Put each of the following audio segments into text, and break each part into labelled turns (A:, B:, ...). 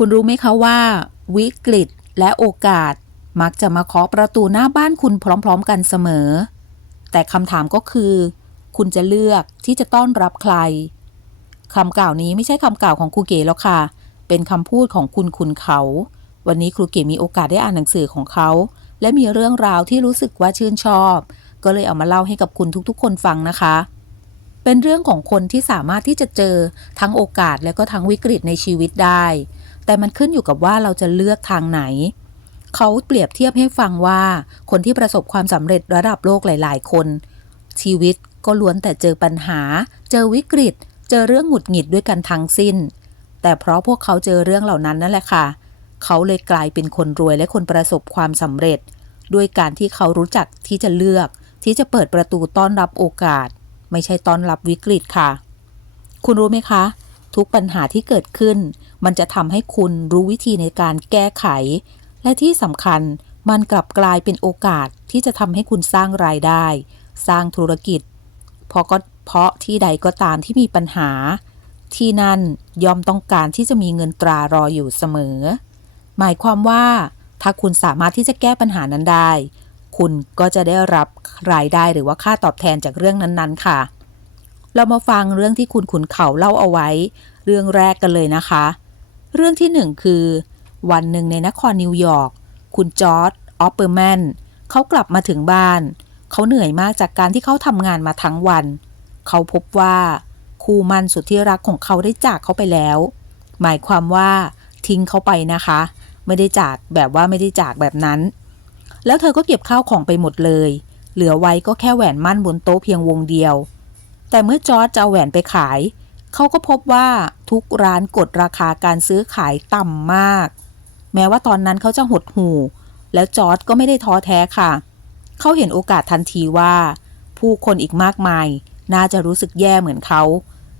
A: คุณรู้ไหมคะว่า วิกฤตและโอกาสมักจะมาเคาะประตูหน้าบ้านคุณพร้อมๆ กันเสมอ แต่คำถามก็คือ คุณจะเลือกที่จะต้อนรับใครคำกล่าวนี้ไม่ใช่คำกล่าวของครูเก๋แล้วค่ะ เป็นคำพูดของคุณคุณเขา วันนี้ครูเก๋มีโอกาสได้อ่านหนังสือของเขา และมีเรื่องราวที่รู้สึกว่าชื่นชอบ ก็เลยเอามาเล่าให้กับคุณทุกๆ คนฟังนะคะ เป็นเรื่องของคนที่สามารถที่จะเจอทั้งโอกาสและก็ทั้งวิกฤตในชีวิตได้ แต่มันขึ้นอยู่กับว่าเราจะเลือกทางไหน เขาเปรียบเทียบให้ฟังว่าคนที่ประสบความสำเร็จระดับโลกหลาย ๆ คน ชีวิตก็ล้วนแต่เจอปัญหา เจอวิกฤต เจอเรื่องหงุดหงิดด้วยกันทั้งสิ้น แต่เพราะพวกเขาเจอเรื่องเหล่านั้นนั่นแหละค่ะ เขาเลยกลายเป็นคนรวยและคนประสบความสำเร็จ ด้วยการที่เขารู้จักที่จะเลือกที่จะเปิดประตูต้อนรับโอกาส ไม่ใช่ต้อนรับวิกฤตค่ะ คุณรู้ไหมคะ ทุกปัญหาที่เกิดขึ้น มันจะทำให้คุณรู้วิธีในการแก้ไข และที่สำคัญมันกลับกลายเป็นโอกาสที่จะทำให้คุณสร้างรายได้ สร้างธุรกิจเพราะก็เพราะที่ใดก็ตามที่มีปัญหา ที่นั่นยอมต้องการที่จะมีเงินตรารออยู่เสมอ หมายความว่า ถ้าคุณสามารถที่จะแก้ปัญหานั้นได้ คุณก็จะได้รับรายได้หรือว่าค่าตอบแทนจากเรื่องนั้นๆ ค่ะ เรามาฟังเรื่องที่คุณขุนเขาเล่าเอาไว้ เรื่องแรกกันเลยนะคะ เรื่องที่หนึ่งคือ วันหนึ่งในนครนิวยอร์กคุณจอร์ดออปเปอร์แมนเขากลับมาถึงบ้าน เขาเหนื่อยมากจากการที่เขาทำงานมาทั้งวัน เขาพบว่าคู่มันสุดที่รักของเขาได้จากเขาไปแล้ว หมายความว่าทิ้งเขาไปนะคะ ไม่ได้จากแบบว่าไม่ได้จากแบบนั้น แล้วเธอก็เก็บข้าวของไปหมดเลย เหลือไว้ก็แค่แหวนมั่นบนโต๊ะเพียงวงเดียว แต่เมื่อจอร์จจะเอาแหวนไปขาย เขาก็พบว่าทุกร้านกดราคาการซื้อขายต่ำมาก แม้ว่าตอนนั้นเขาจะหดหู่ แล้วจอร์จก็ไม่ได้ท้อแท้ค่ะ เขาเห็นโอกาสทันทีว่า ผู้คนอีกมากมาย น่าจะรู้สึกแย่เหมือนเขา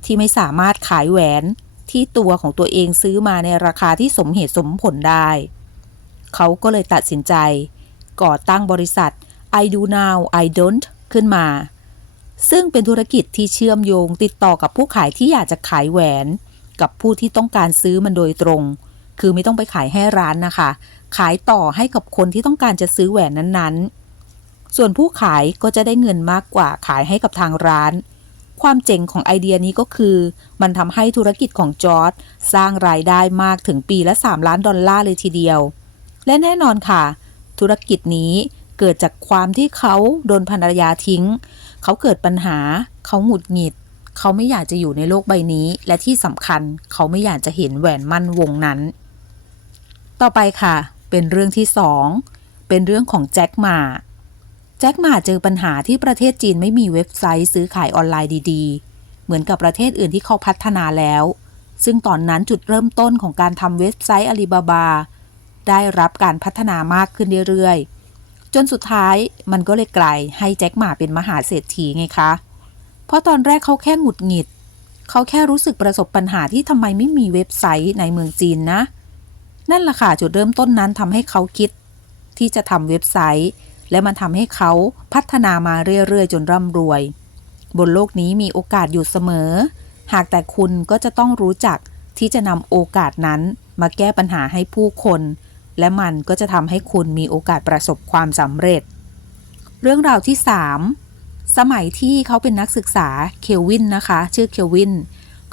A: ที่ไม่สามารถขายแหวนที่ตัวของตัวเองซื้อมาในราคาที่สมเหตุสมผลได้ เขาก็เลยตัดสินใจ ก่อตั้งบริษัท I do now I don't ขึ้นมา ซึ่งเป็นธุรกิจที่เชื่อมโยงติดต่อกับผู้ขายที่อยากจะขายแหวน กับผู้ที่ต้องการซื้อมันโดยตรง คือไม่ต้องไปขายให้ร้านนะคะ ขายต่อให้กับคนที่ต้องการจะซื้อแหวนนั้นๆ ส่วนผู้ขายก็จะได้เงินมากกว่าขายให้กับทางร้าน ความเจ๋งของไอเดียนี้ก็คือ มันทำให้ธุรกิจของจอร์ดสร้างรายได้มากถึงปีละ 3 ล้านดอลลาร์เลยทีเดียว และแน่นอนค่ะ ธุรกิจนี้เกิดจากความที่เขาโดนภรรยาทิ้ง เขาเกิดปัญหา เขาหงุดหงิด เขาไม่อยากจะอยู่ในโลกใบนี้ และที่สำคัญเขาไม่อยากจะเห็นแหวนมั่นวงนั้น ต่อไปค่ะ เป็นเรื่องที่สองเป็นเรื่องของแจ็คหมาแจ็คหมาเจอปัญหาที่ประเทศจีนไม่มีเว็บไซต์ซื้อขายออนไลน์ดีๆ เหมือนกับประเทศอื่นที่เขาพัฒนาแล้ว ซึ่งตอนนั้นจุดเริ่มต้นของการทำเว็บไซต์อาลีบาบา ได้รับการพัฒนามากขึ้นเรื่อยๆ จนสุดท้ายมันก็เลยกลายให้แจ็คหมาเป็นมหาเศรษฐีไงคะ เพราะตอนแรกเขาแค่หงุดหงิด เขาแค่รู้สึกประสบปัญหาที่ทำไมไม่มีเว็บไซต์ในเมืองจีนนะ นั่นแหละค่ะจุดเริ่มต้นนั้นทำให้เขาคิด ที่จะทำเว็บไซต์ และมันทำให้เขาพัฒนามาเรื่อยๆ จนร่ำรวย บนโลกนี้มีโอกาสอยู่เสมอ หากแต่คุณก็จะต้องรู้จักที่จะนำโอกาสนั้นมาแก้ปัญหาให้ผู้คน และมันก็จะทำให้คุณมีโอกาสประสบความสำเร็จ เรื่องราวที่ 3 สมัยที่เขาเป็นนักศึกษาเคลวินนะคะ ชื่อเคลวิน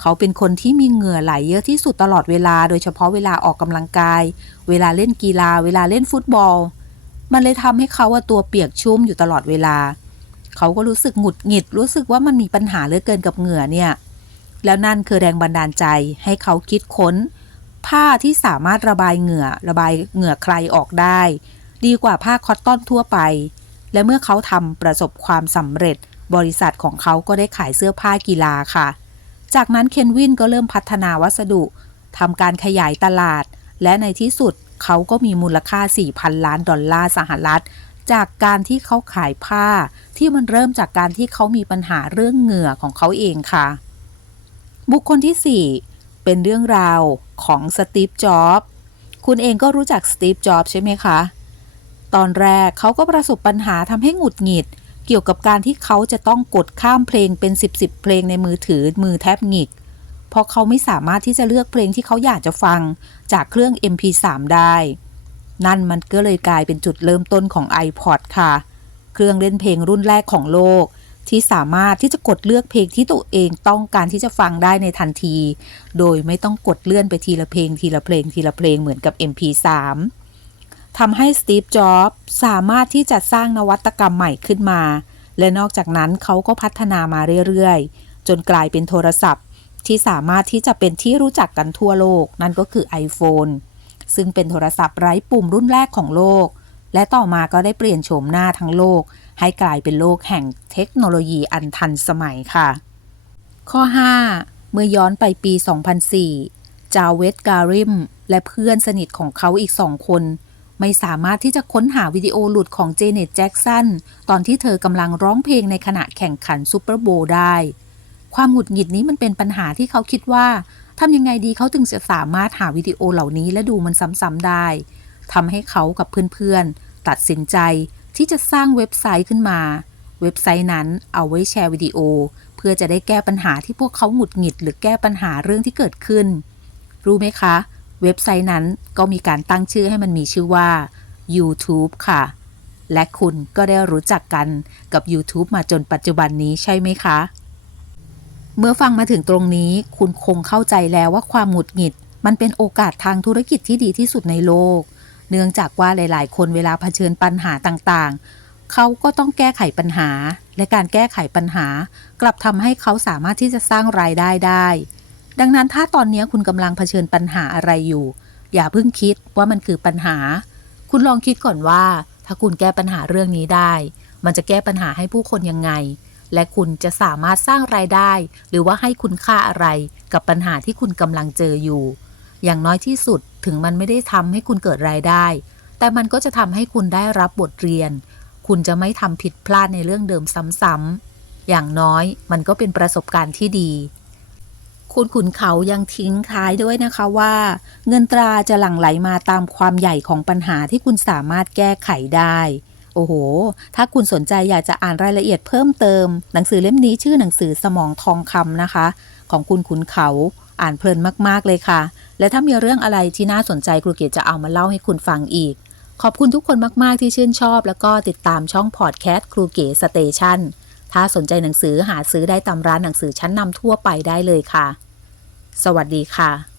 A: เขาเป็นคนที่มีเหงื่อไหลเยอะที่สุดตลอดเวลา โดยเฉพาะเวลาออกกำลังกาย เวลาเล่นกีฬา เวลาเล่นฟุตบอล มันเลยทำให้เขาว่าตัวเปียกชุ่มอยู่ตลอดเวลา เขาก็รู้สึกหงุดหงิด รู้สึกว่ามันมีปัญหาเหลือเกินกับเหงื่อเนี่ย แล้วนั่นคือแรงบันดาลใจให้เขาคิดค้น ผ้าที่สามารถระบายเหงื่อ ระบายเหงื่อใครออกได้ ดีกว่าผ้าคอตตอนทั่วไป และเมื่อเขาทำประสบความสำเร็จ บริษัทของเขาก็ได้ขายเสื้อผ้ากีฬาค่ะ จากนั้นเคนวินก็เริ่มพัฒนาวัสดุทำการขยายตลาด และในที่สุดเขาก็มีมูลค่า 4,000 ล้านดอลลาร์สหรัฐ จากการที่เขาขายผ้า ที่มันเริ่มจากการที่เขามีปัญหาเรื่องเหงื่อของเขาเองค่ะ บุคคลที่ 4 เป็นเรื่องราวของสตีฟจ็อบส์คุณเองก็รู้จักสตีฟจ็อบส์ใช่ไหมคะ ตอนแรกเขาก็ประสบปัญหาทำให้หงุดหงิด เกี่ยวกับการที่เขาจะต้องกดข้ามเพลงเป็น 10บสเพลงในมือถือมือแทบหงิก เพราะเขาไม่สามารถที่จะเลือกเพลงที่เขาอยากจะฟังจากเครื่อง MP3 ได้ นั่นมันก็เลยกลายเป็นจุดเริ่มต้นของ iPod ค่ะ เครื่องเล่นเพลงรุ่นแรกของโลก ที่สามารถที่จะกดเลือกเพลงที่ตัวเองต้องการที่จะฟังได้ในทันที โดยไม่ต้องกดเลื่อนไปทีละเพลงทีละเพลงทีละเพลงเหมือนกับ MP3 ทำให้สตีฟจ็อบส์สามารถที่จะสร้างนวัตกรรมใหม่ขึ้นมา และนอกจากนั้นเขาก็พัฒนามาเรื่อยๆ จนกลายเป็นโทรศัพท์ ที่สามารถที่จะเป็นที่รู้จักกันทั่วโลก นั่นก็คือ iPhone ซึ่งเป็นโทรศัพท์ไร้ปุ่มรุ่นแรกของโลก และต่อมาก็ได้เปลี่ยนโฉมหน้าทั้งโลก ให้กลายเป็นโลกแห่งเทคโนโลยีอันทันสมัยค่ะ ข้อ 5 เมื่อย้อนไปปี 2004 จาเวตการิม และเพื่อนสนิทของเขาอีกสองคน ไม่สามารถที่จะค้นหาวิดีโอหลุดของเจเน็ตแจ็กสันตอนที่เธอกำลังร้องเพลงในขณะแข่งขันซูเปอร์โบว์ได้ ความหงุดหงิดนี้มันเป็นปัญหาที่เขาคิดว่าทำยังไงดีเขาถึงจะสามารถหาวิดีโอเหล่านี้และดูมันซ้ำๆได้ทำให้เขากับเพื่อน ตัดสินใจที่จะสร้างเว็บไซต์ขึ้นมา เว็บไซต์นั้นเอาไว้แชร์วิดีโอ เพื่อจะได้แก้ปัญหาที่พวกเขาหงุดหงิด หรือแก้ปัญหาเรื่องที่เกิดขึ้น รู้ไหมคะ เว็บไซต์นั้นก็มีการตั้งชื่อให้มันมีชื่อว่า YouTube ค่ะ และคุณก็ได้รู้จักกันกับ YouTube มาจนปัจจุบันนี้ใช่ไหมคะ เมื่อฟังมาถึงตรงนี้คุณคงเข้าใจแล้วว่าความหงุดหงิด มันเป็นโอกาสทางธุรกิจที่ดีที่สุดในโลก เนื่องจากว่าหลาย ๆ คนเวลาเผชิญปัญหาต่างๆ เขาก็ต้องแก้ไขปัญหา และการแก้ไขปัญหา กลับทำให้เขาสามารถที่จะสร้างรายได้ได้ ดังนั้นถ้าตอนนี้คุณกำลังเผชิญปัญหาอะไรอยู่ อย่าเพิ่งคิดว่ามันคือปัญหา คุณลองคิดก่อนว่า ถ้าคุณแก้ปัญหาเรื่องนี้ได้ มันจะแก้ปัญหาให้ผู้คนยังไง และคุณจะสามารถสร้างรายได้ หรือว่าให้คุณค่าอะไรกับปัญหาที่คุณกำลังเจออยู่ อย่างน้อยที่สุดถึงมันไม่ได้ทำให้คุณเกิดรายได้ แต่มันก็จะทำให้คุณได้รับบทเรียน คุณจะไม่ทำผิดพลาดในเรื่องเดิมซ้ำๆอย่างน้อยมันก็เป็นประสบการณ์ที่ดี คุณขุนเขายังทิ้งท้ายด้วยนะคะว่า เงินตราจะหลั่งไหลมาตามความใหญ่ของปัญหาที่คุณสามารถแก้ไขได้โอ้โห ถ้าคุณสนใจอยากจะอ่านรายละเอียดเพิ่มเติม หนังสือเล่มนี้ชื่อหนังสือสมองทองคำนะคะ ของคุณขุนเขา อ่านเพลินมาก ๆ เลยค่ะ และถ้ามีเรื่องอะไรที่น่าสนใจครูเกียจะเอามาเล่าให้คุณฟังอีก ขอบคุณทุกคนมากๆที่ชื่นชอบ แล้วก็ติดตามช่องพอดแคสต์ครูเก๋สเตชันถ้าสนใจหนังสือหาซื้อได้ตามร้านหนังสือชั้นนำทั่วไปได้เลยค่ะ สวัสดีค่ะ